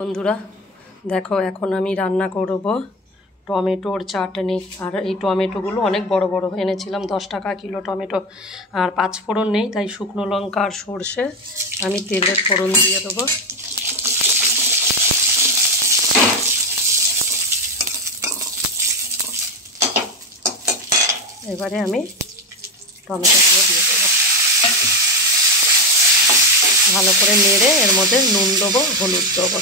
বন্ধুরা দেখো, এখন আমি রান্না করব টমেটোর চাটনি। আর এই টমেটোগুলো অনেক বড় বড় এনেছিলাম, 10 টাকা কিলো টমেটো। আর 5 ফোড়ন নেই, তাই শুকনো লঙ্কা আর সর্ষে আমি তেলে ফোড়ন দিয়ে দেবো। এবারে আমি টমেটোগুলো দিয়ে দেবো, ভালো করে নেড়ে এর মধ্যে নুন দেবো, হলুদ দেবো।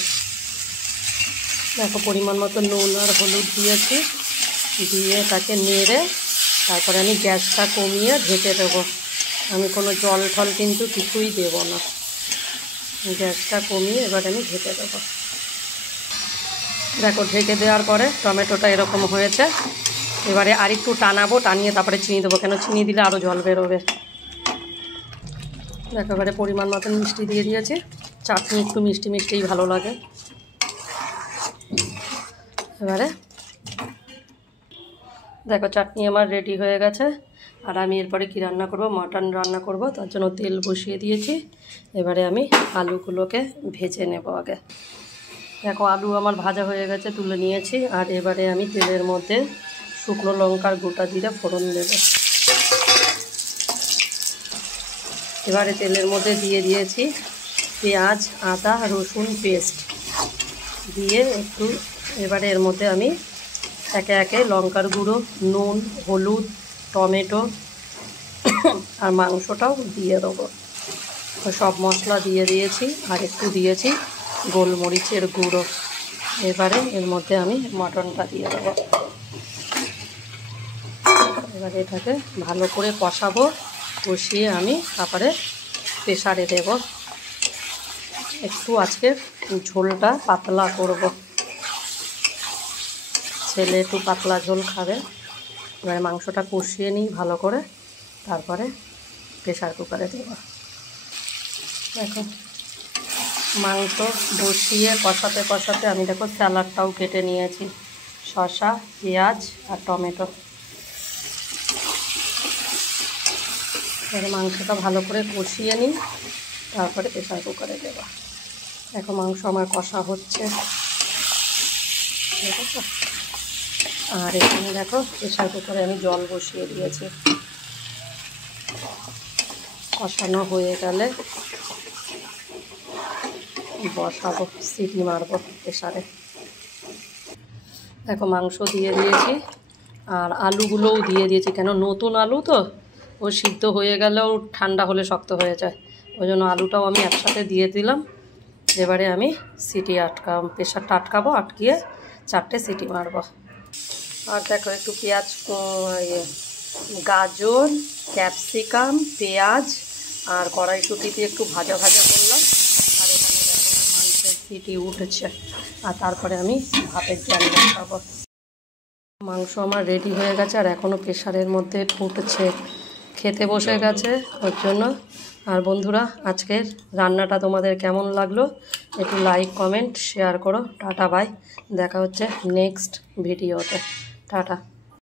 দেখো, পরিমাণ মতো নুন আর হলুদ দিয়েছি, দিয়ে তাকে নেড়ে তারপরে আমি গ্যাসটা কমিয়ে ঢেকে দেবো। আমি কোনো জল টল কিন্তু কিছুই দেব না, গ্যাসটা কমিয়ে এবার আমি ঢেকে দেবো। দেখো, ঢেকে দেওয়ার পরে টমেটোটা এরকম হয়েছে। এবারে আর একটু টানাবো, টানিয়ে তারপরে চিনি দেবো, কেন চিনি দিলে আরও জল বেরোবে। দেখো, এবারে পরিমাণ মতন মিষ্টি দিয়ে দিয়েছি। চাটনি একটু মিষ্টি মিষ্টিই ভালো লাগে। এবারে দেখো, চাটনি আমার রেডি হয়ে গেছে। আর আমি এরপরে কি রান্না করব, মাটন রান্না করব, তার জন্য তেল বসিয়ে দিয়েছি। এবারে আমি আলুগুলোকে ভেজে নেব আগে। দেখো, আলু আমার ভাজা হয়ে গেছে, তুলে নিয়েছি। আর এবারে আমি তেলের মধ্যে শুকনো লঙ্কার গোটা জিরে ফোড়ন দেব। এবারে তেলের মধ্যে দিয়ে দিয়েছি পেঁয়াজ, আদা, রসুন পেস্ট দিয়ে একটু, এবারে এর মধ্যে আমি একে একে লঙ্কার গুঁড়ো, নুন, হলুদ, টমেটো আর মাংসটাও দিয়ে দেবো। সব মশলা দিয়ে দিয়েছি, আর একটু দিয়েছি গোলমরিচের গুঁড়ো। এবারে এর মধ্যে আমি মটনটা দিয়ে দেবো। এবারে এটাকে ভালো করে কষাবো, কষিয়ে আমি তারপরে প্রেসারে দেব। একটু আজকে ঝোলটা পাতলা করব, ছেলে একটু পাতলা ঝোল খাবে। এবারে মাংসটা কষিয়ে নিই ভালো করে, তারপরে প্রেসার কুকারে দেব। দেখো, মাংস বসিয়ে কষাতে কষাতে আমি দেখো স্যালাডটাও কেটে নিয়েছি, শসা, পেঁয়াজ আর টমেটো। এবারে মাংসটা ভালো করে কষিয়ে নিই, তারপরে প্রেসার কুকারে দেব। দেখো, মাংস আমার কষা হচ্ছে, ঠিক আছে। আর এখানে দেখো, প্রেসার কুকারে আমি জল বসিয়ে দিয়েছি। কষানো হয়ে গেলে বসাবো, সিটি মারবো প্রেসারে। দেখো, মাংস দিয়ে দিয়েছি আর আলুগুলোও দিয়ে দিয়েছি, কেন নতুন আলু তো, ও সিদ্ধ হয়ে গেলেও ঠান্ডা হলে শক্ত হয়ে যায়, ওই জন্য আলুটাও আমি একসাথে দিয়ে দিলাম। এবারে আমি সিটি প্রেসারটা আটকাবো, আটকিয়ে 4টে সিটি মারবো। আর দেখো, একটু পেঁয়াজ, গাজর, ক্যাপসিকাম, পেঁয়াজ আর কড়াইশুঁটি দিয়ে একটু ভাজা ভাজা করলাম। আর এখানে দেখো মাংসের সিটি উঠেছে, আর তারপরে আমি ভাতের জল বসাবো। মাংস আমার রেডি হয়ে গেছে, আর এখনও প্রেসারের মধ্যে ফুটছে, খেতে বসে গেছে ওর জন্য। আর বন্ধুরা, আজকের রান্নাটা তোমাদের কেমন লাগলো একটু লাইক, কমেন্ট, শেয়ার করো। টাটা, বাই, দেখা হচ্ছে নেক্সট ভিডিওতে। টাটা।